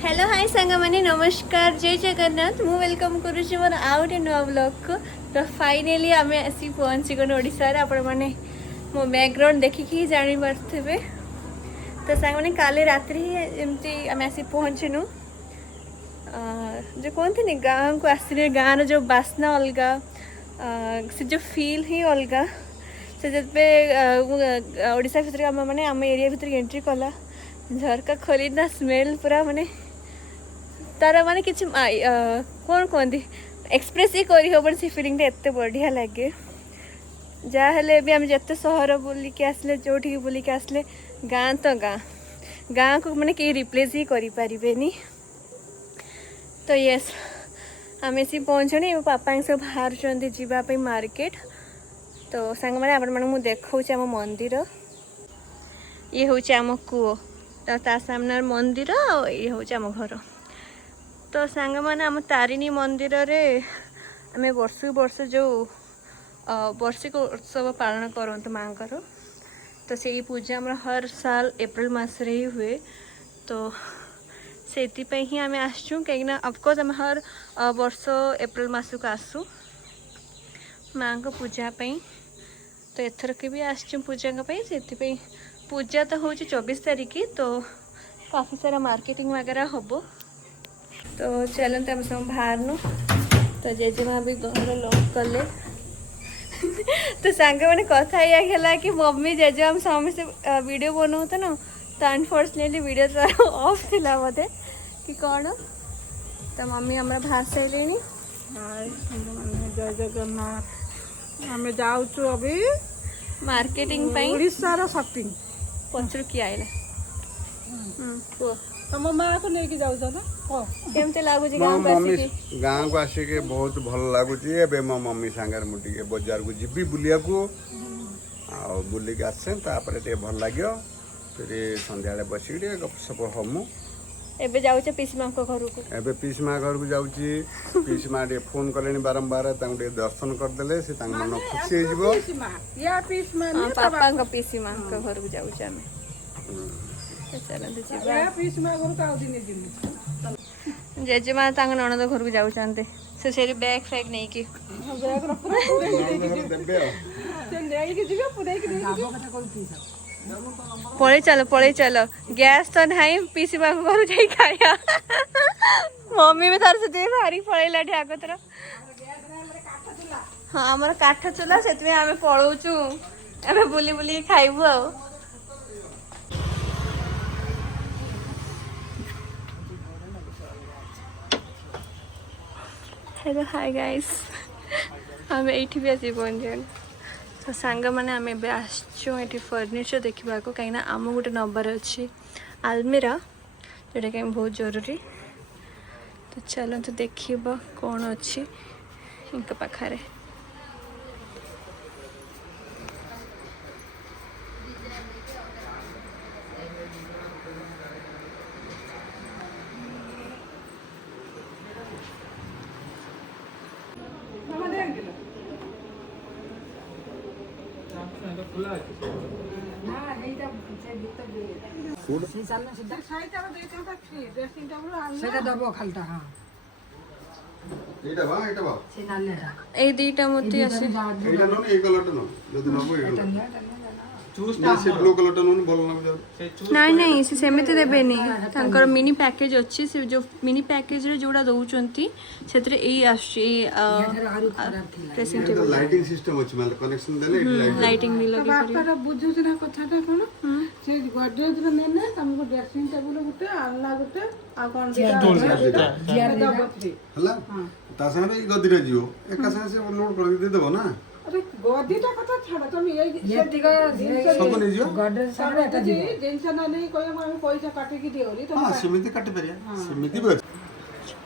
Hello hi सांग मैंने नमस्कार जय जगन्नाथ मु वेलकम करुच्ची मोर आउ गोटे नुआ ब्लॉग को। तो फाइनाली आम आसी पहुँची गलु ओडिशा रे। आपण माने मो बैकग्राउंड देखिकी ही जानी पारथिबे। तो सांग मैंने काले रात्रि एमती आम आसी पहुँचनु जो कहते नहीं गाँव को आसने गाँव जो बास्ना अलगा से जो फील ही अलगा से जब ओडिशा भितर आम मैंने आम एरिया भितर एंट्री कला झरका खोली ना स्मेल पूरा माने तार माने किसी कौन कहती एक्सप्रेस ही करी हो से फिलिंग एत बढ़िया लगे। जहाँ हेले भी आम जिते सहर बुलिक आसले जो बुलिक आसले गाँ तो गाँ को माने कहीं रिप्लेस ही करि परिबेनी। तो यस आम सी पहुँचनी मो पापा सब बाहर जावाई मार्केट। तो सांग मैंने आपण मैं देखा आम मंदिर ये हूँ आम कूओ ता सामने मंदिर ये हूँ आम घर। तो सांग मैंने आम तारिणी मंदिर रे आम वर्ष वर्ष जो वार्षिक उत्सव पालन करते माँ कर। तो से पूजा आम हर साल अप्रैल मास रे ही हुए। तो से ही आम आसचु कहीं अफकोर्स आम हर वर्ष अप्रैल मास को आसू माँ को पूजा पाई। तो एथर के भी आसचु पूजा से पूजा तो हूँ 24 तारीख। तो काफ़ी सारा मार्केटिंग वगैरह हम। तो चलते आम सब बाहर नु। तो जेजेमा भी घर लॉक कले। तो सांग मैंने कथा या कि मम्मी जेजे हम समस्त वीडियो बनाते ना तो अनफॉर्चुनेटली वीडियो तो ऑफ थिला बोधे कि कौन। तो मम्मी हमारा बाहर सारे जय जगन्नाथ आम जाऊँ अभी मार्केटिंग ओडिशार शॉपिंग पचर किए आइले तुम माँ को लेकिन जाऊँ ना केमते लगुच गाँव को आसिक बहुत भल लगुच। मो मम्मी सांगे मुझे बजार को जी बुलिया बुलिक आसे भल लगे फिर संध्या बस गपसप हम एबे जाउचे पीसी माँ घर को। एबे पीसी माँ घर को जाऊँगी। पीसी माँ फोन कले बारंबार दर्शन करदे से मन खुशी हो पापा पीसी माँ घर को जाऊँ आम। चलते जेजेमा ननद घर को जाऊँ से बैग फैग नहीं कि पड़े चलो गैस तो नहीं पीसी माँ घर जाई खाया। मम्मी भी तार से भारी पड़ेला ढाक तर। हाँ आमर काठ चूल्हा से आम पलाऊचु आम बुली बुली खाइबू आ। हेलो हाय गाइस आम ये भी आसी पहुँचे। तो सांग मैंने आम ए आसचु ये फर्निचर देखा कहीं आम गोटे नबार अच्छी आलमीरा जोटा कि बहुत जरूरी। तो चलते देखा कौन अच्छी इनका पाखे। এই দুইটা মধ্যে আছে ନାଇଁ ନାଇଁ ସେ ସେମିତି ଦେବେନି ତାଙ୍କର ମିନି ପ୍ୟାକେଜ ଅଛି। ସେ ଯୋଉ ମିନି ପ୍ୟାକେଜରେ ଯୋଉଟା ଦଉଛନ୍ତି ସେଥିରେ ଏଇ ଆସୁଛି ଡ୍ରେସିଂ ଟେବୁଲ लाइटिंग सिस्टम अछि मतलब कनेक्शन देले ଲାଇଟିଂ ବି ଲଗେଇ ପାରିବେ। ବାପାର ବୁଝୁଛି ନା କଥାଟା କଣ ସେ ଗଡରେଜ ର ନେଲେ ତମକୁ ଡ୍ରେସିଂ ଟେବୁଲ ଗୋଟେ ଆଲନା ଗୋଟେ ଆଉ କଣ हला ता संगे गदी रे जियो एका संगे से लोड कर दे देबो ना। अरे गदीटा कथा छाड़ तुम ये सब ने जियो गडरेज सारे एटा जी टेंशन नहीं कोई हम पैसा काटे की दियोरी तो हां समिति काटे परिया समिति बस।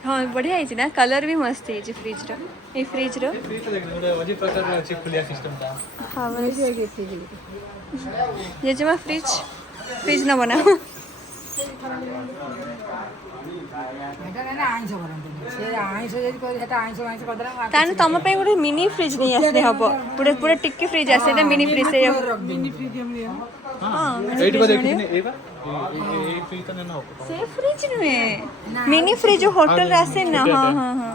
हाँ बढ़िया है ना कलर भी मस्त है फ्रिज रो ये फ्रिज रो अजीब प्रकार रो अछि खुलिया सिस्टम ता। हां जेजेमा फ्रिज न बनाओ ताने तम पे गोटे मिनी फ्रिज नहीं आसे हम पूरा पूरा टिक्की फ्रिज आसे मिनी फ्रिज से हाँ ଏଇଠି ବା ଦେଖିଥିନି ଏଇ ବା ଏଇ ଫ୍ରିଜ ତ ନେନା ହବ से फ्रिज नुहे मिनी फ्रिज जो होटल रे आसे ना हाँ हाँ हाँ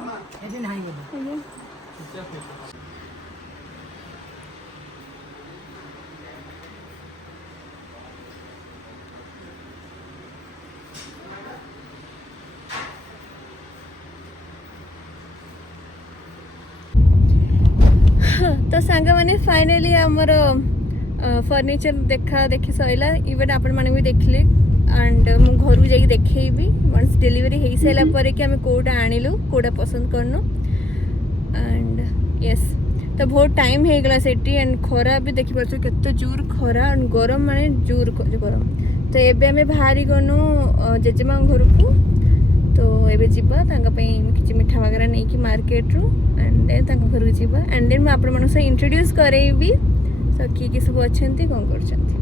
तो सांग मैंने फाइनली आमर फर्निचर देखा देखी सैला इवेंट आपण माने भी देखले एंड मु घर को जाई देखैबी वंस डिलीवरी हो सारा पर कि आम कोटा आनिलु कोटा पसंद करनु एंड यस तो बहुत टाइम हो गला सेठी एंड खरा भी देखि परछु केते जोर खरा एंड गरम माने जोर गरम तो एबे आमे बाहरी गनु जेजेमा घर को तो एबे जीवा तांका पई किछि मिठा वगैरह नै कि मार्केट रू एंड देन तांका घर को जीवा एंड देन मैं आपण मन से इंट्रोड्यूस करेबी तो किए सब अच्छा कौन कर चलते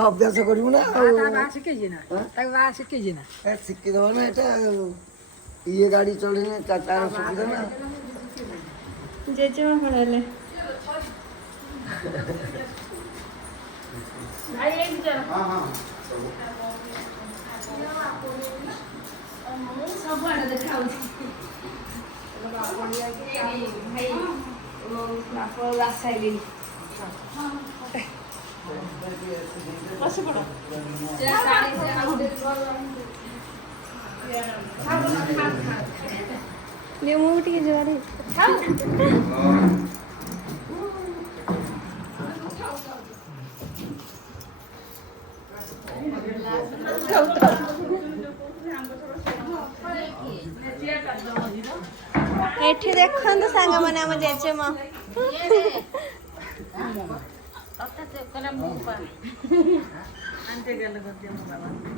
ଅଭ୍ୟାସ କରିବୁ ନା ଶିଖିଦବ ନା ଏଟା ଇଏ ଗାଡି ଚଳିଲେ ତାର ସୁବିଧା ନା जेजेमा पढ़ाले ये मुंह टिके जवारे एठी देखन तो सांग माने हम जेजेमा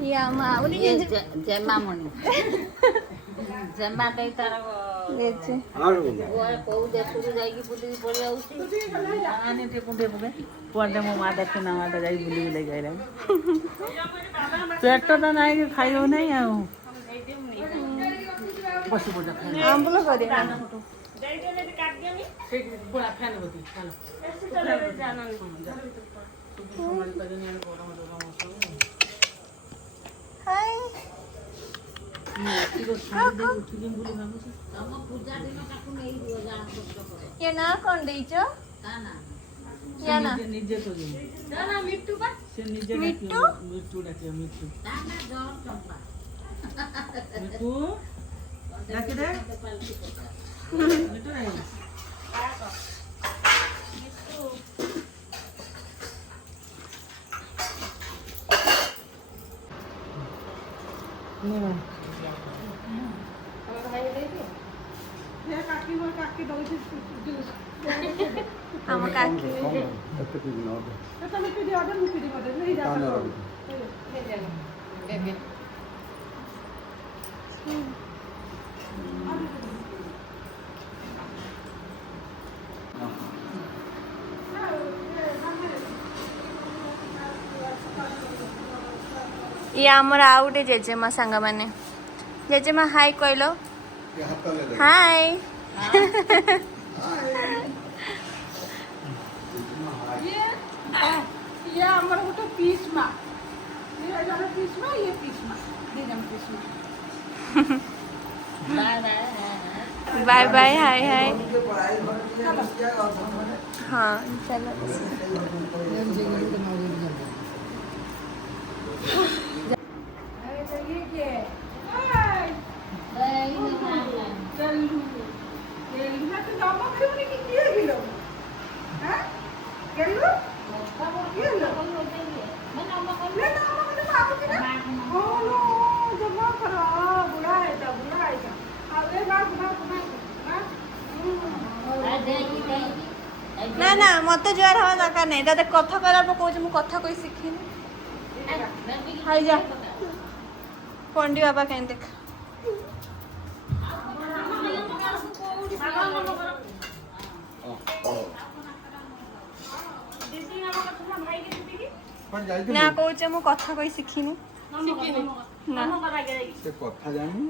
या माउली जेमा मनी जेमा कई तार जेजे को देखु जाई की बुली पड़ी आउसी आने ते कुंडे पके पड़े मो मा देखि ना मा जाई बुली ले गई रे पेट तो नाही कि खाइयो नाही आ बस बोजा खाई आंबुल करे पूरा फैन होती हाय ये ना कौन देइचो या ना निजे तो ना ना मिट्टू बा से निजे मिट्टू मिट्टू डाके मिट्टू मिट्टू डाके दे मिट्टू नहीं हम काकी ये आमर आउ गोटे जेजेमा सांग माने जेजेमा हाय कहलो हाय ये हमर गोटे पीस मा ये जरा पीस मा ये पीस मा दे जम पीस मा बाय बाय हाय हाय हाँ चलो ना ना मत जुआर हवा दरकार नहीं दादा कथा करा कौच मु कथा कोई शिखिनी हाय जा पंडी बाबा कहीं देख ना कौच मु कथा कोई शिखिनी ନା ସେ କଥା ଜାଣି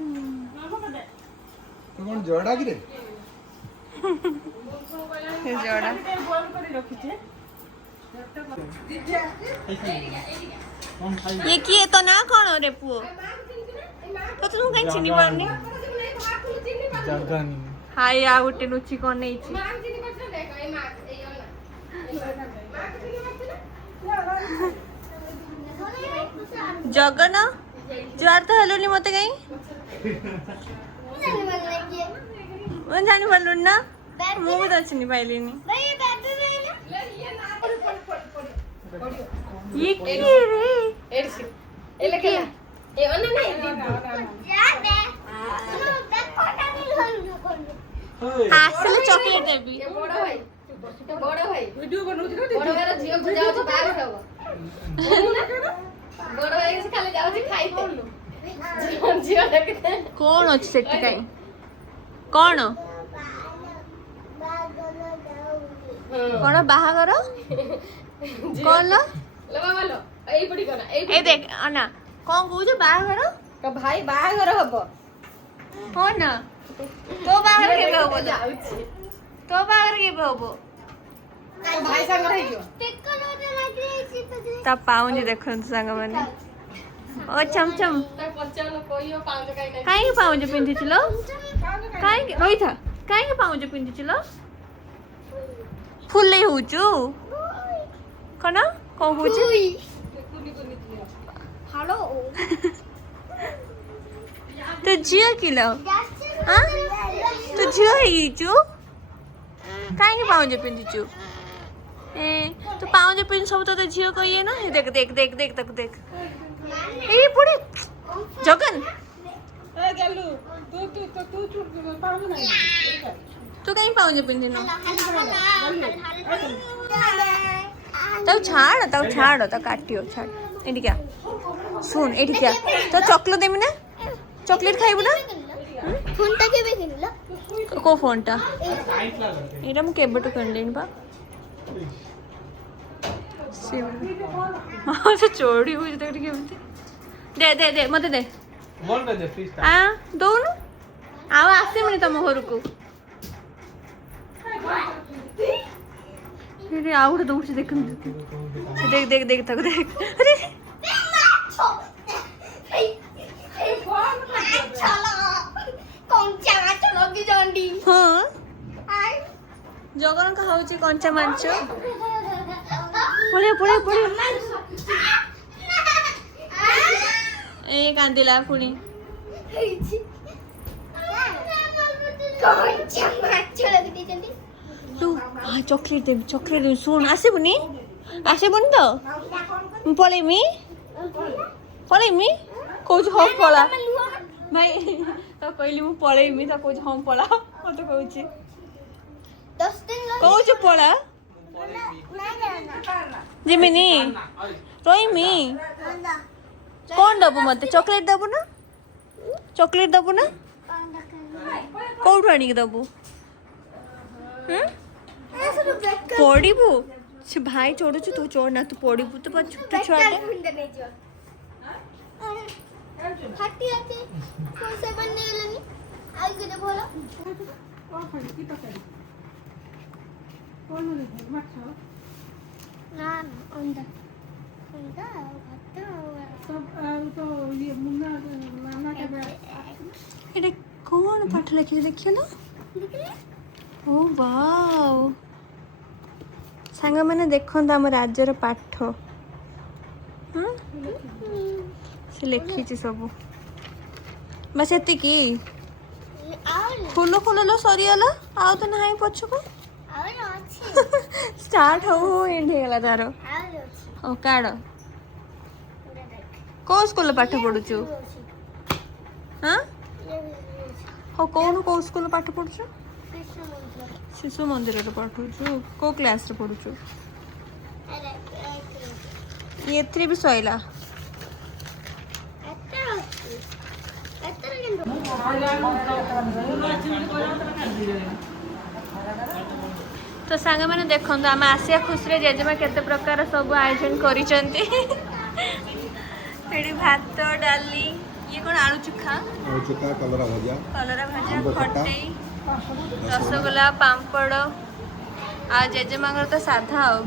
ତୁ କଣ ଜଡ଼ା କିରେ ସେ ଜଡ଼ା ये किए तो ना कौन रे पुओ तो तू कहीं चिनी पारनी ଜାଗା ନି हाय आ उठे नुची कौन नहीं छी जगन जुआर तो हेलो नी मते कहीं मैं जानी बोलूं ना मुंह भी तो चिनी पाइली नी ये की रे আসলে চকলেট দেবি ভিডিও বনাউছি না কোন ଅଛି ସେଠି କାଇଁ କଣ କଣ ବାହାଘର କଣ ଏ ଦେଖ ଅନା କଣ କହୁଛ ବାହାଘର ଭାଇ ବାହାଘର ହବ ହଁ ନା ତୋ ବାହାଘର କେବେ ହବ ତୋ ବାହାଘର କେବେ ହବ ଭାଇ ସାଙ୍ଗରେ ହେଇଯିବ ତା ପାଉଁଜି ଦେଖନ୍ତୁ ସାଙ୍ଗମାନେ ଓ ଚମ ଚମ କାହିଁକି ପାଉଁଜି ପିନ୍ଧିଥିଲ କାହିଁକି ରହିଥା କାହିଁକି ପାଉଁଜି ପିନ୍ଧିଥିଲ ଫୁଲେଇ ହଉଛୁ କଣ କଣ କହୁଛୁ ତୁ ଝିଅ କିଲ ତୁ ଝିଅ ହେଇଛୁ କାହିଁକି ପାଉଁଜି ପିନ୍ଧିଛୁ ଏ ତୁ ପାଉଁଜି ପିନ୍ଧି ସବୁ ତୋତେ ଝିଅ କହିଏ ନା ଦେଖ ଦେଖ ଦେଖ ଦେଖ ତାକୁ ଦେଖ ଏଇ ପୁଣି ଜଗନ ତୁ କାହିଁ ପାଉଁଜି ପିନ୍ଧିନୁ ତାକୁ ଛାଡ଼ ତାକୁ କାଟିବ ଛାଡ଼ ଏଠିକା ଶୁଣ ଏଠିକା ତ ଚକୋଲେଟ୍ ଦେବି ନା ଚକୋଲେଟ୍ ଖାଇବୁ ନା ଫୋନଟା କେବେ କିଣିଲ କୋଉ ଫୋନଟା ଏଇଟା ମୁଁ କେବେଠୁ କିଣିଲିଣି ବା ସେ ଚୋରି ହଉଛି ତାକୁ ଟିକେ କେମିତି ଦେ ଦେ ଦେ ମତେ ଦେ ବଲ ଦେ ପ୍ଲିଜ ଦଉନୁ ଆଉ ଆସିବିନି ତମ ଘରକୁ ଆଉ ଗୋଟେ ଦଉଛି ଦେଖନ୍ତୁ ଦେଖ ଦେଖ ଦେଖ ତାକୁ ଦେଖ ଆରେ ହଁ ଜଗନ୍ନାଥ ହଉଛି କଞ୍ଚା ମାଂସ ପଳେଇ ପଳେଇ ପଳେଇ ଏ କାନ୍ଦିଲା ପୁଣି ଚକଲେଟ୍ ଦେବି ଶୁଣ ଆସିବୁନି ତ ମୁଁ ପଳେଇମି କହୁଛି ହଁ ପଳା ଭାଇ ତ କହିଲି ମୁଁ ପଳେଇମି ତ କହୁଛି ହଁ ପଳା ମତେ କହୁଛି ପଳା ଯିମିନି ରହିମି କଣ ଦବୁ ମତେ ଚକଲେଟ୍ ଦବୁ ନା କୋଉଠୁ ଆଣିକି ଦବୁ ପଡ଼ିବୁ ସେ ଭାଇ ଚଢୁଛୁ ତୁ ଚଢ ନା ତୁ ପଡ଼ିବୁ ତ ଛୋଟ ଛୁଆଟେ এটা কোন পাঠ লেখে দেখিও না ଓ ୱାଓ ସାଙ୍ଗମାନେ ଦେଖନ୍ତୁ ଆମ ରାଜ୍ୟର ପାଠ ସେ ଲେଖିଛି ସବୁ ବାସ୍ ଏତିକି ଫୁଲ लो ସରିଗଲା ଆଉ ତ ନାହିଁ ପଛକୁ ଷ୍ଟାର୍ଟ ହଉ ଏଣ୍ଡ ହେଇଗଲା ତାର ହଉ କାଢ଼ କୋଉ ସ୍କୁଲରେ ପାଠ ପଢୁଛୁ ହଁ ହଉ କହୁନୁ କୋଉ ସ୍କୁଲରେ ପାଠ ପଢୁଛୁ ଶିଶୁ ମନ୍ଦିରରେ ପଢୁଛୁ କୋଉ କ୍ଲାସରେ ପଢୁଛୁ ଏଥିରେ ବି ସଇଲା ତ ସାଙ୍ଗମାନେ ଦେଖନ୍ତୁ ଆମେ ଆସିବା ଖୁସିରେ ଜେଜେମା କେତେ ପ୍ରକାର ସବୁ ଆୟୋଜନ କରିଛନ୍ତି ଏଠି ଭାତ ଡାଲି ଇଏ କ'ଣ ଆଳୁ ଚୋଖା ଆଉ ଚୋଖା କଲରା ଭଜା କଲରା ଭଜା ଆମ୍ବ ଖଟା, ଖଟେଇ ରସଗୋଲା ପାମ୍ପଡ଼ ଆଉ ଜେଜେମାଙ୍କର ତ ସାଧା ଆଉ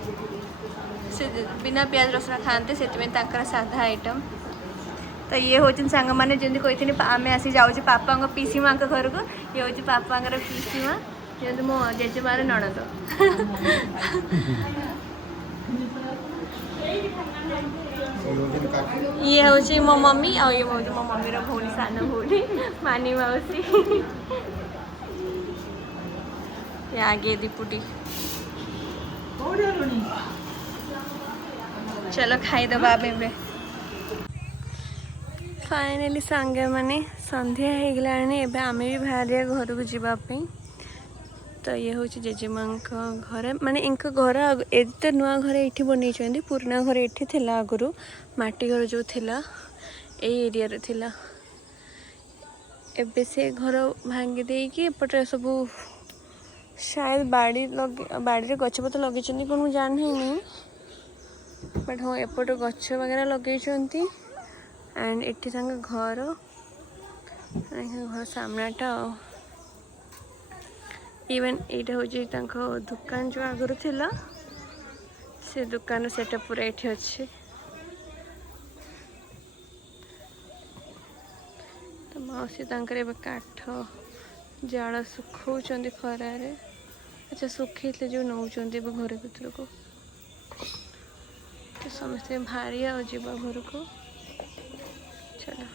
ସେ ବିନା ପିଆଜ ରସୁଣ ଖାଆନ୍ତି ସେଥିପାଇଁ ତାଙ୍କର ସାଧା ଆଇଟମ୍। ତ ଇଏ ହେଉଛନ୍ତି ସାଙ୍ଗମାନେ ଯେମିତି କହିଥିଲି ଆମେ ଆସି ଯାଉଛୁ ପାପାଙ୍କ ପିସି ମାଆଙ୍କ ଘରକୁ। ଇଏ ହେଉଛି ପାପାଙ୍କର ପିସି ମା ଯେମିତି ମୋ ଜେଜେମାର ନଣନ୍ଦ। ଇଏ ହେଉଛି ମୋ ମମି ଆଉ ଇଏ ହେଉଛି ମୋ ମମିର ଭଉଣୀ ସାନ ଭଉଣୀ ମାନି ମାଉସୀ। आगे दीपुटी चलो खाईदबा ଏବେ फाइनाली सांगे माने संध्या हो गलानी एबे आमे भी बाहरिया घर को जीवा पे। तो ये हूँ जेजेमा घर माने इनका घर एते नुआ घर ये बन पुराना घर ये थिला आगु माटी घर जो थिला ए एरिया रे थिला एबे से घर भांगी देकी एपटे सब शायद बाड़ी गछ पत्र लगे कौन मुझे जान नहीं बट हाँ एपटे गछ वगैरह लगे एंड इटी संग घर घर सामनाटा इवन यहाँ हूँ दुकान जो आगुरी थिला से दुकान सेटअप पूरा ये अच्छे। तो मौसी तांकर काठ जाल सुखाऊँ खरारे अच्छा सुखी जो नौ घर भर को तो समस्ते भारी आ जीवा घर को चलो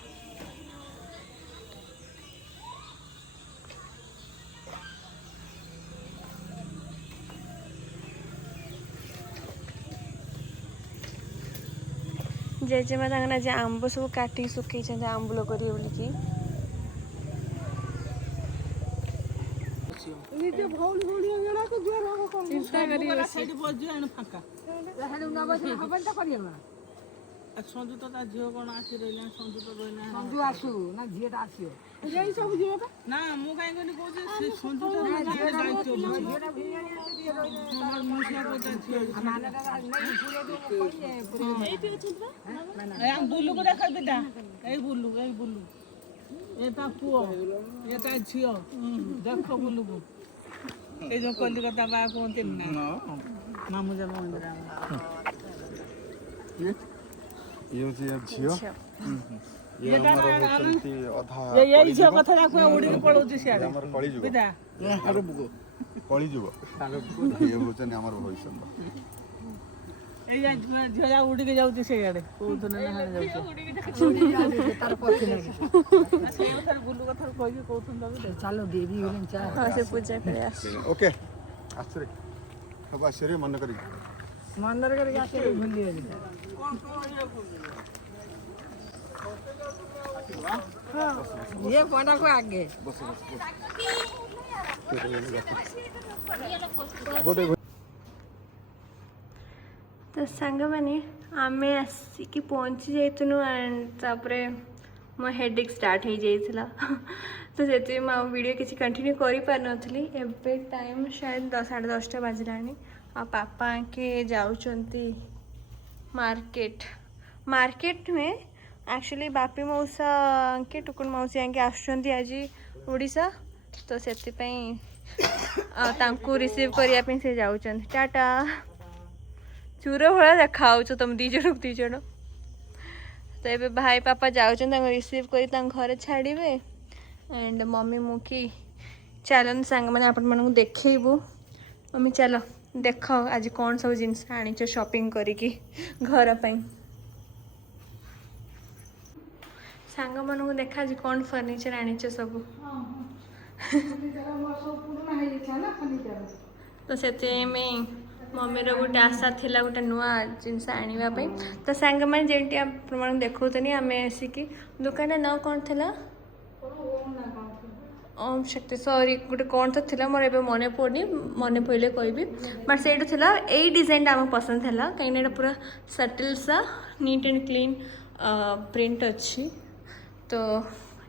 जेजेमा आज आंब सब काटिक सुखी आंबुल कर संजू तो झील कौन आसी रहा संजू तो रही संजू आसू ना झीटा आसो यही सब जीव ना मु कहीं कहूँ संजू तो बुलू को देख बेटा यही बुलू ये पुओ ये झील देख बुलू को ये जो कलिकता बा कहते ना मामू जब मंदिर ये झील ये झील कथा उड़ी पड़ोची सियाड़े कलिजुग ये होचन हमर भविष्य झील उड़ी के जाऊँ से बुलू कथा कह चलो देवी से पूजा करे ओके आसरे सब आसरे मन करी मंदिर करके आसे भूली ये पड़ा को आगे तो सांग मैंने आम आसिक पहुँची जाइनु एंड तापर मो हेडेक स्टार्ट हो जाइला तो से वीडियो किसी कंटिन्यू कर पार नी एबे टाइम शायद 10:30 बाजिलानी आ पापा के जाउचंती मार्केट में एक्चुअली बापी मौसा के टुकुन मौसी आके आसुचंती आज ओडिशा तो से रिसीव करने से जाउचंती टाटा चूर भाया देखा तुम दीज तो ये भाई पापा जाउचंती रिसीव कर घरे छाड़े एंड मम्मी मुकी चलन सांग मैंने आपण मानू देखबू मम्मी चलो देख आज कौन सब जिनस आनी शॉपिंग करिकी घर पाई सांग मानू देखा आज कौन फर्निचर आनी सब तो से मम्मी गोटे आशा थिला गोटे नुआ जिनस आने तो सांग मैंने जेमती आप देखुनी आम आसिकी दुकान ना कौन थिला ओम शक्ति सॉरी गोटे कौन तो थिला मोर एबे मन पड़नी मन पड़े कहबी बट से यही डिजाइन आम पसंद है कहीं पूरा सटल सा नीट एंड क्लीन प्रिंट अच्छी तो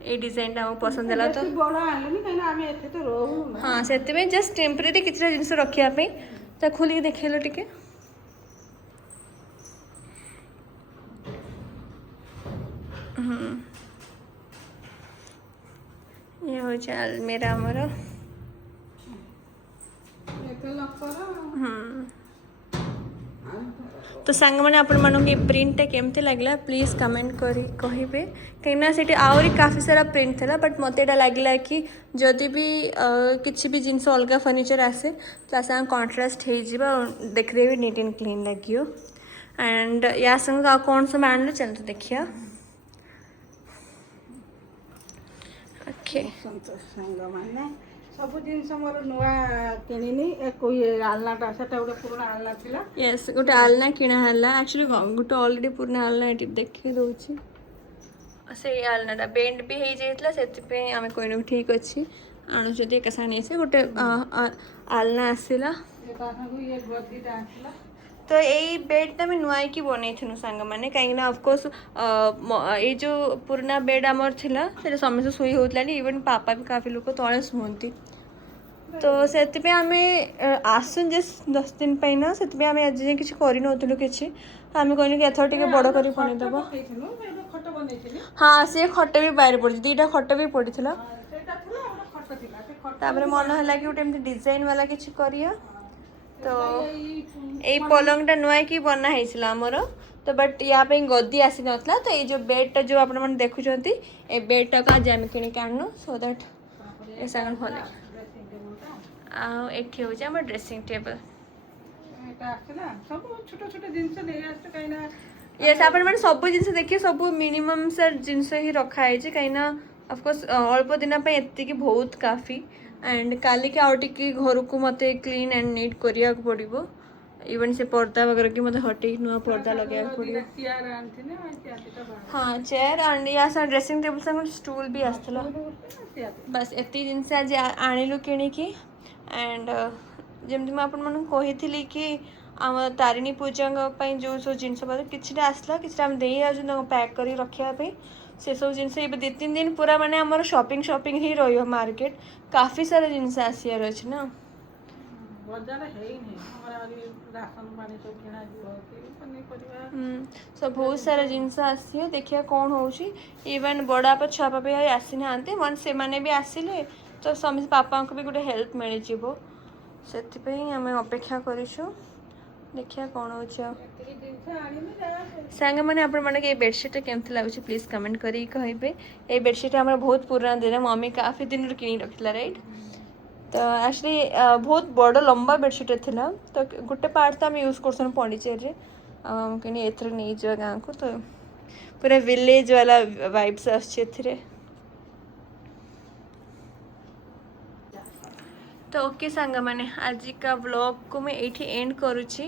ये डिजाइन आम पसंद है तो हाँ से जस्ट टेम्परेरी किसी जिन रखापी तो खोलिक देखल टिके ये हो आलमेरा आमर ଏତେ ଲକର तो सांग मैंने आपण मानक ये प्रिंटा केमती लगला प्लीज कमेंट करी कहिबे कहीं सेठी आउरी काफ़ी सारा प्रिंट था बट मत एटा लगला कि जदि भी किसी भी जिनस अलग फर्निचर आसे तो संग कॉन्ट्रास्ट हो देखते भी नीट एंड क्लीन लगे एंड या संग आ कौन सब आनल चलते देखिए ओके ସାଙ୍ଗମାନେ ସବୁ ଜିନିଷ ମୋର ନୂଆ କିଣିନି କୋଇ ଆଲନାଟା ସେଟା ଗୋଟେ ପୁରୁଣା ଆଲନା ଥିଲା यस गोटे आलना किणा है एक्चुअली गोटे अलरेडी पुराना आलना ये देखी दूसरी से आलनाटा बेंड भी हो जाता से आम कहू ठीक अच्छे आणुचे एक साणी से गोटे आलना आसला ତା ସାଙ୍ଗକୁ ଇଏ ଗଦିଟା ଆସିଲା तो यही बेडटा आम नुआ की बनई सांग मैंने कहीं ऑफकोर्स ये जो पुराना बेड आमर थिला से समस्त शुई होता इवन पापा भी काफ़ी लोग तले शुंती तो से आम आसुन जे 10 दिन ना से आम आज जाए किसी करूँ कि आम कहनी कि एथर टे बड़ कर बनेदेव ପକେଇଥିଲୁ ଏବେ ଖଟ ବନେଇଥିଲି हाँ सी खट भी बाहर पड़ी 2टा खट भी पड़ी ସେଇଟା ଥିଲା ଗୋଟେ ଖଟ ଥିଲା ସେ ଖଟ तापर मन है कि गोटे डिजाइन वाला किसी करिया तो यही पलंगटा नुआ कि बना होता आमर तो बट या गदी आसी नाला तो ये जो बेडटा जो आप देखुं ये बेडटा को आज आम किଣିक आनु सो दैट ये सागर भल आठी हूँ आम ड्रेसिंग टेबल ଏଟା ଆସିଲା ସବୁ ଛୋଟ ଛୋଟ ଜିନିଷ ନେଇ ଆସିଛୁ କାହିଁକିନା ये आप सब जिन देखिए सब मिनिमम से जिनस ही रखाई कहीं ऑफकोर्स अल्प दिन एति बहुत काफ़ी एंड काली के आउ टिके घर को मत क्लीन एंड नीट करिया पड़ो इवन से पर्दा वगैरह की मत हटे नुआ पर्दा लगे पड़ो ଚେୟାର ଆଣିଥିଲି ଚେୟାର ଦିଟା ବାହାରେ हाँ चेयर एंड या ड्रेसिंग टेबल संग स्टूल भी आसला बस एति जिन आज आणिलु किणिकी एंड जमती मुझे कही कि आम तारिणी पूजा जो सब जिन कि आसला कि पैक कर रखापी से सब जिन 2-3 दिन पूरा माने आमर शॉपिंग ही रही मार्केट काफ़ी सारा जिनस आसार अच्छे ना ବଜାର ହେଇନି ଆମର ଆହୁରି ରାସନ ପାଣି ସବୁ କିଣା ଯିବ ପନିପରିବା सब बहुत सारा जिनस आसी देखिए कौन हो इवन बड़ापा छुआपा भी आसी ना मन से माने भी आसिले तो समस्त पापा को भी गोटे हेल्प मिल जाव से आम अपेक्षा करूँ देखिए कौन हो ଏତିକି ଜିନିଷ ଆଣିନି ଯାହା सांग मैंने आप बेडसीटा केमती लगुच प्लीज कमेंट करें कहे ये बेडसीट आम बहुत पुराना दिन मम्मी काफ़ी दिन कि रखी राइट तो एक्चुअली बहुत बड़ लंबा बेडसीट था तो गोटे पार्ट तो आम यूज कर पंडिचेरी कहीं एथर नहीं जा गाँव को तो पूरा विलेज वाला वाइब्स आसरे तो ओके सांग मैंने आज का व्लॉग को मैं ये एंड करुँची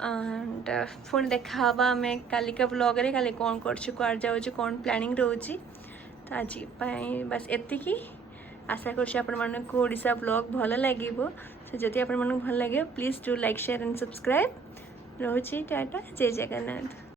एंड पुणी देखा आम कालिका ब्लॉग रे काली कौन कर जाऊँ कौन प्लानिंग रोची तो आज बस एतिकी आशा करोशा ब्लॉग भल लगे तो जदि आप भल लगे please do like share and subscribe Rochi tata जय जगन्नाथ।